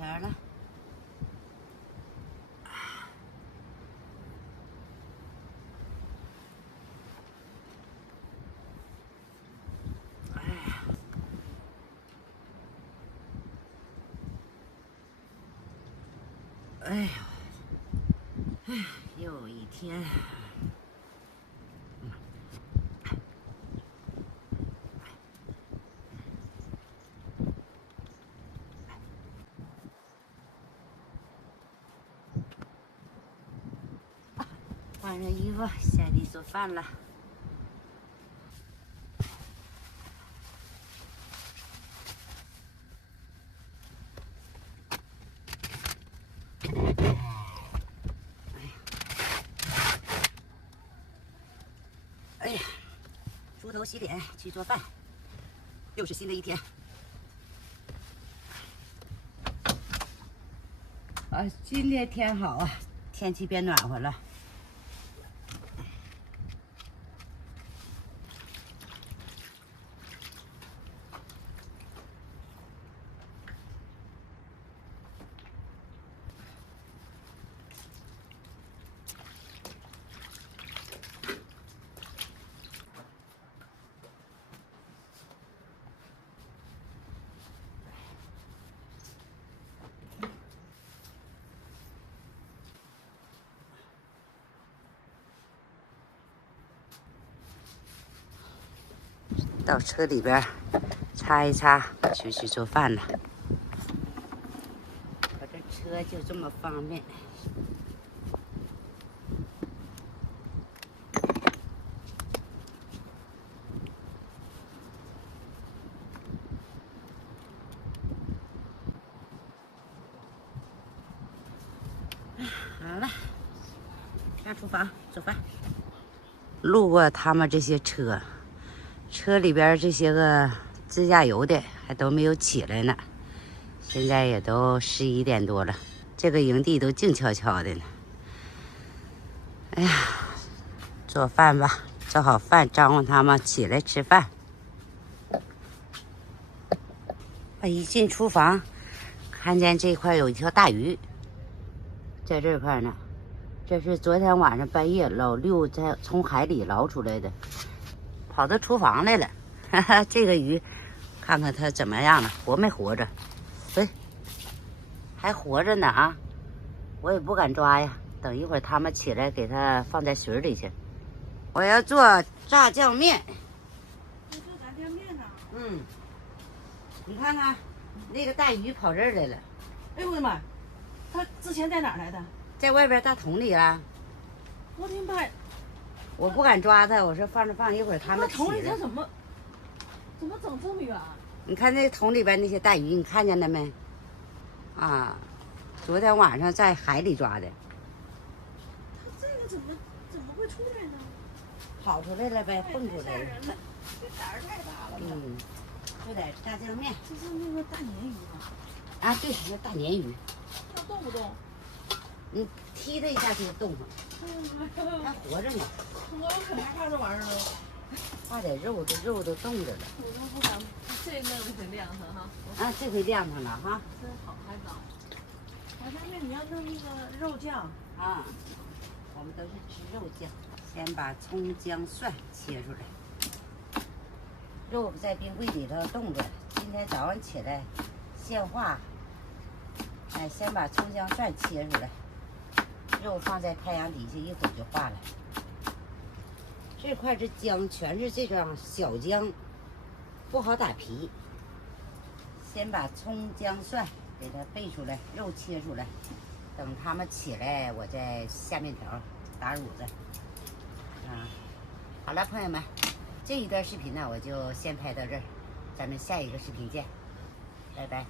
天了。哎呀，又一天。换上衣服，下地做饭了。哎呀，梳头洗脸去做饭，又是新的一天。今天天好啊，天气变暖和了。到车里边擦一擦，就去做饭了。我这车就这么方便。好了，上厨房做饭。路过他们这些车。车里边这些个自驾游的还都没有起来呢，现在也都11点多了，这个营地都静悄悄的呢。哎呀，做饭吧，做好饭，招呼他们起来吃饭。我一进厨房，看见这块有一条大鱼，在这块呢。这是昨天晚上半夜老六从海里捞出来的。跑到厨房来了，哈哈，这个鱼，看看它怎么样了，活没活着？哎，还活着呢啊！我也不敢抓呀，等一会儿他们起来，给它放在水里去。我要做炸酱面。做炸酱面呢？嗯，你看看，那个大鱼跑这儿来了。哎呦我的妈！它之前在哪儿来的？在外边大桶里啊。我的妈！我不敢抓它，我说放着放一会儿，他们起桶里来。它怎么整这么远？你看那桶里边那些大鱼，你看见了没？啊，昨天晚上在海里抓的。它这个怎么会出来呢？跑出来了呗，蹦出来了。这胆儿太大了。嗯，做点炸酱面。这是那个大鲶鱼吗？啊，对，那大鲶鱼。它动不动？你踢它一下就动上，它活着呢。我可害怕这玩意儿了。怕点肉，这肉都冻着了。我都不敢，这那回晾上哈。啊，这回晾上了哈。真好，还早。炸酱面你要弄那个肉酱啊，我们都是吃肉酱。先把葱姜蒜切出来。肉在冰柜里头冻着，今天早上起来现化。哎，先把葱姜蒜切出来，肉放在太阳底下一会儿就化了。这块这姜全是这种小姜，不好打皮。先把葱姜蒜给它备出来，肉切出来，等他们起来，我再下面条打卤子。啊，好了，朋友们，这一段视频呢，我就先拍到这儿，咱们下一个视频见，拜拜。